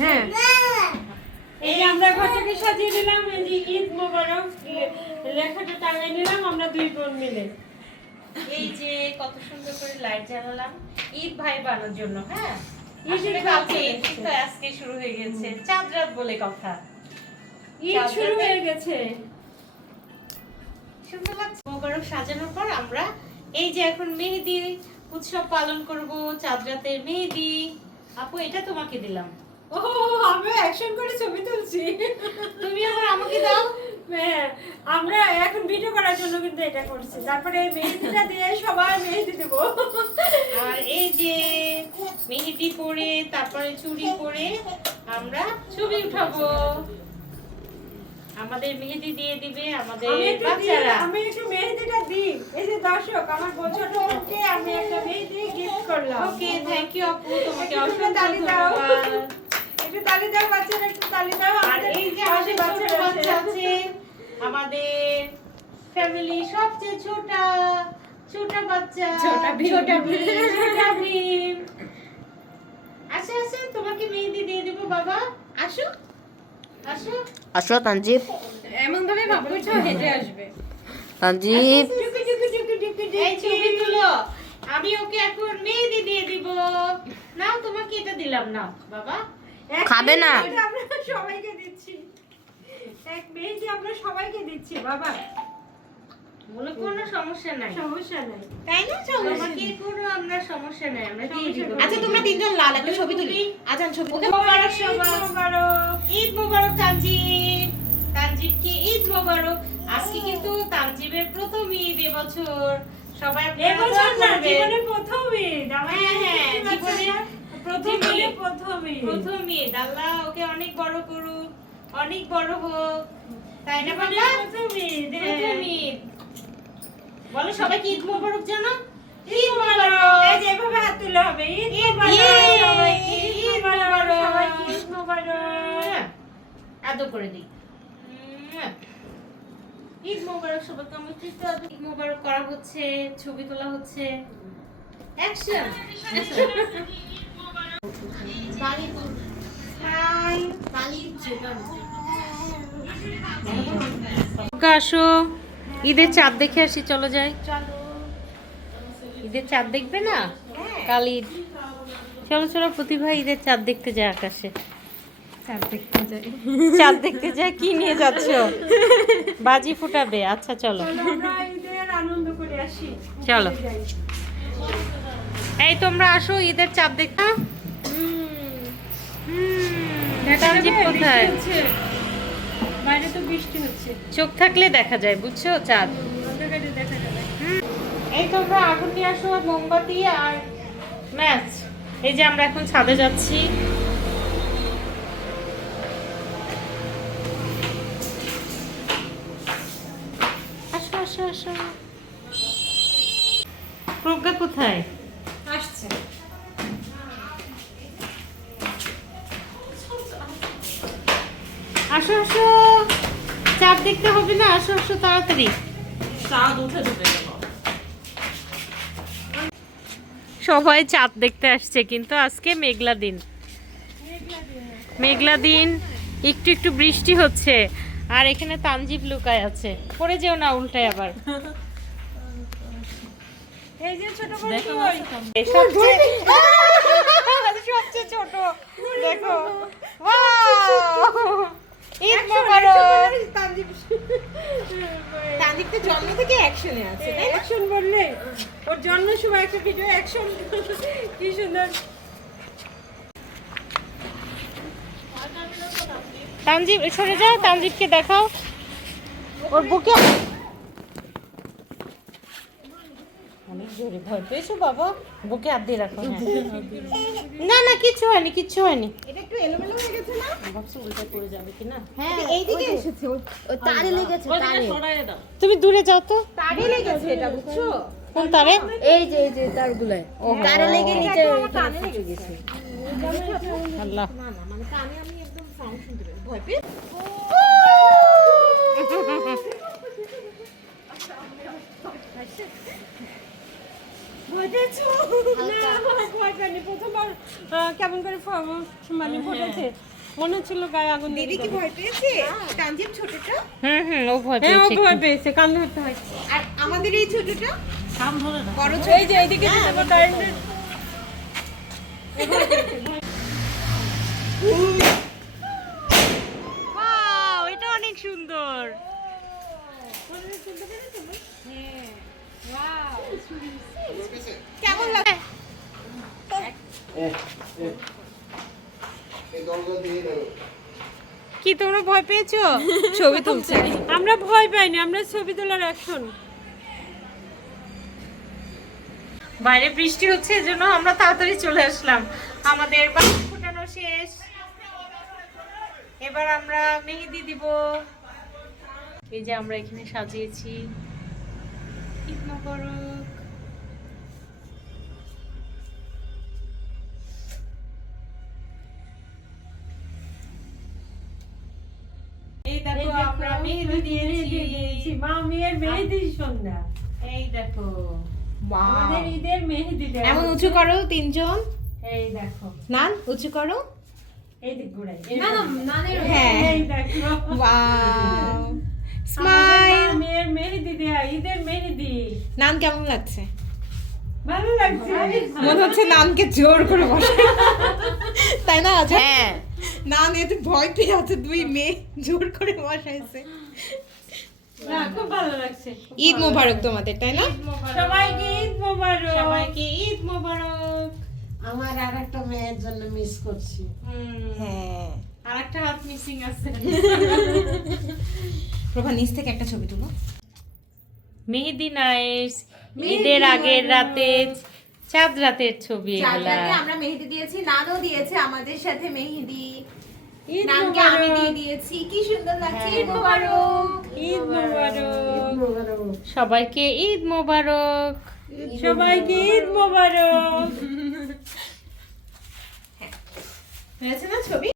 হ্যাঁ, এই যে আমরা ঘরটাকে সাজিয়ে নিলাম, এই যে ঈদ মোবারক লেখাটা টাঙিয়ে নিলাম আমরা দুই বোন মিলে। এই যে কত সুন্দর করে লাইট জ্বালালাম ঈদ ভাই বানানোর জন্য। হ্যাঁ, ঈদ আসলে ভাই কালকে চলে ঈদ এসেছে। তো আজকে শুরু হয়ে গেছে, চাঁদ রাত বলে কথা। ঈদ শুরু হয়ে গেছে। সুন্দর লাগছে। মোবারক সাজানোর পর আমরা এই যে এখন মেহেদি উৎসব পালন করব, চাঁদ রাতের মেহেদি। আপু এটা তোমাকে দিলাম, ও আমরা অ্যাকশন করে ছবি তুলছি। তুমি আবার আমাকে দাও। হ্যাঁ, আমরা এখন ভিডিও করার জন্য কিন্তু এটা করছি, তারপরে এই মেহেদিটা দিয়ে সবাই মেহেদি দেব। আর এই যে মেহেদি পরে তারপরে চুড়ি পরে আমরা ছবি উঠাবো। আমাদের মেহেদি দিয়ে দিবে আমাদের বাচ্চারা। আমি একটু মেহেদিটা দিই। এই যে দর্শক, আমার ছোট বোনকে আমি একটা মেহেদি গিফট করলাম। ওকে, থ্যাংক ইউ আপু, তোমাকে একটু অসংখ্য তালি দাও। ধন্যবাদ। একটু তালি দাও বাচ্চারা, একটু তালি দাও। আর এই যে আমাদের ছোট বাচ্চা আছে, আমাদের ফ্যামিলি সবচেয়ে ছোট বাচ্চা, ছোটা ভীম। ছোটা ভীম। আসো আসো, তোমাকে মেহেদি দিয়ে দেবো বাবা। আসো আসো। আসো তানজিব, এমন ভাবে বাবুটা হেঁটে আসবে। তানজিব। টুকু টুকু টুকু টুকু এই ছবি তুলো, আমি ওকে এখন মেহেদি দিয়ে দিব। নাও, তোমাকে এটা দিলাম, নাও বাবা। খাবে না। এটা আমরা সবাইকে দিচ্ছি। এক মেহেদি আমরা সবাইকে দিচ্ছি বাবা। বলে কোনো সমস্যা নাই, সমস্যা নাই। তাই না? তোমাকে কোনো আমরা সমস্যা নাই, আমরা দিয়ে দিব। আচ্ছা তোমরা তিনজন লাল একটা ছবি তুলি, আজান ছবি ওকে তুলি। মোবারক ঈদ সবাই। মোবারক। ঈদ মোবারক তানজিব। তানজিবকে ঈদ মোবারক। আজকে কিন্তু তানজিবের প্রথম ঈদ এবছর। সবাই এবছর না, করবে। জীবনে প্রথম ঈদ। আমার হ্যাঁ, হ্যাঁ, জীবনে প্রথম জীবনে ঈদ, প্রথম ঈদ। প্রথম ঈদ। আল্লাহ ওকে অনেক বড় করুক, অনেক বড় হোক, তাই না জীবনে বাবা? প্রথম ঈদ, প্রথম হ্যাঁ। ঈদ। বলো সবাইকে ঈদ মোবারক জানো। ঈদ এই মোবারক। যে এভাবে হাত তুলে হবে। ঈদ ঈদ মোবারক মোবারক। সবাইকে, ঈদ ঈদ মোবারক মোবারক। সবাইকে, ঈদ মোবারক। আদর করে দিই। ঈদ মোবারক সবাইকে। আমি কিন্তু ঈদ মোবারক করা হচ্ছে, ছবি তোলা হচ্ছে। অ্যাকশন। আসো, ঈদের চাঁদ দেখে আসি, চলো যাই। ঈদের চাঁদ দেখবে না? কাল ঈদ। চলো চলো প্রতিভা, ঈদের চাঁদ দেখতে যায় আকাশে। চাঁদ দেখতে যায়। কি নিয়ে যাচ্ছ? বাজি ফুটাবে? আচ্ছা চলো চলো আমরা ঈদের আনন্দ করে আসি। চলো। এই তোমরা আসো ঈদের চাঁদ দেখতে। তানজিব কোথায়? বাইরে তো বৃষ্টি হচ্ছে, চোখ থাকলে দেখা যায়, বুঝছো চাঁদ। অন্ধকারে দেখা যাবে। এই তোমরা আগুন নিয়ে আসো, মোমবাতি আর ম্যাচ। এই যে আমরা এখন ছাদে যাচ্ছি। আসো আসো আসো। প্রজ্ঞা কোথায়? আসছে। আসো আসো, চাঁদ দেখতে হবে না? আসো আসো তাড়াতাড়ি। সবাই চাঁদ দেখতে আসছে, কিন্তু আজকে মেঘলা দিন। মেঘলা দিন, একটু একটু বৃষ্টি হচ্ছে। আর এখানে তানজিব লুকায় আছে, পড়ে যেও না উল্টায় আবার। এই যে ছোট বোন কই? সবচেয়ে ছোট দেখো। ঈদ মোবারক। তানিক তো জন্ম থেকে অ্যাকশনে আছে, তাই না? অ্যাকশন বললে ওর জন্ম সময় একটা ভিডিও অ্যাকশন, কি সুন্দর। তানজিব সরে যাও, তানজিবকে দেখাও ওর বুকে। অনেক জোরে ভয় পেয়েছো বাবা? বুকে হাত দিয়ে রাখো। হ্যাঁ। না না, কিচ্ছু হয়নি, কিচ্ছু হয়নি। এটা একটু এলোমেলো হয়ে গেছে না? ভাবছি উল্টা পড়ে যাবে কিনা। হ্যাঁ এইদিকে এসেছে, ওই তারে লেগেছে, তারে তুমি দূরে যাও তো। তারে লেগেছে এটা, বুঝছো? কোন তারে? এই যে তারগুলাই তারে লেগে নিচে কানে লেগে গেছে। আল্লাহ। না না, মানে কানে আমি একদম সাউন্ড শুনতে পাই, ভয় পেয়ে। ভয় পেয়েছো? না, ভয় পাইনি। প্রথমবার কেমন করে মানে ফুটেছে মনে হচ্ছিল গায়ে আগুন দিদি কি ভয় পেয়েছে? তানজিম ছোটটা? হুম ও ভয় হ্যাঁ ও পেয়েছে ভয় পেয়েছে, কান ধরতে হয়। আর আমাদের এই ছোটটা? কান ধরে না। বড় এই যে এইদিকে দিতে হবে কারেন্টের। ওয়াও, এটা অনেক সুন্দর। কেমন লাগে? কি তোমরা ভয় পেয়েছো? ছবি তুলছে। আমরা ভয় পাইনি, আমরা ছবি তোলার অ্যাকশন। বাইরে বৃষ্টি হচ্ছে এজন্য আমরা তাড়াতাড়ি চলে আসলাম। আমাদের বাতি ফুটানো শেষ, এবার আমরা মেহেদি দিব। এই যে আমরা এখানে সাজিয়েছি। ঈদ মোবারক। এই দেখো আমরা মেহেদি দিয়েছি। মা মেয়ের মেহেদির সন্ধ্যা। এই দেখো, আমাদের ঈদের মেহেদি দেওয়া এমন হচ্ছে। উঁচু করো তিনজন। এই দেখো, নান উঁচু করো। এই দিক ঘুরাই। হ্যাঁ। এই দেখো, ওয়াও, আমাদের স্মাইল। মা মেয়ের মেহেদি দেয়া, ঈদের মেহেদি। নান কেমন লাগছে? ভালো লাগছে। মনে হচ্ছে নানকে জোর করে বসে, তাই না? হ্যাঁ নান এতে ভয় পেয়ে আছে, দুই মেয়ে জোর করে বসাইছে। না, খুব ভালো লাগছে। ঈদ মোবারক তোমাদের, তাই না? সবাইকে ঈদ মোবারক। সবাইকে ঈদ মোবারক। আমার আর একটা মেয়ের জন্য মিস করছি। হ্যাঁ, আর একটা হাত মিসিং আছে। প্রভা নিচ থেকে একটা ছবি তুলো। মেহেদি নাইস ঈদের আগের রাতে চাঁদ রাতের ছবি এগুলা আমরা মেহেদি দিয়েছি, নানও দিয়েছে আমাদের সাথে মেহেদি। ঈদ নানকে আমি দিয়ে মোবারক। দিয়েছি, কি সুন্দর লাগছে। ঈদ মোবারক। ঈদ মোবারক। সবাইকে ঈদ মোবারক সবাইকে ঈদ মোবারক। হয়েছে না ছবি?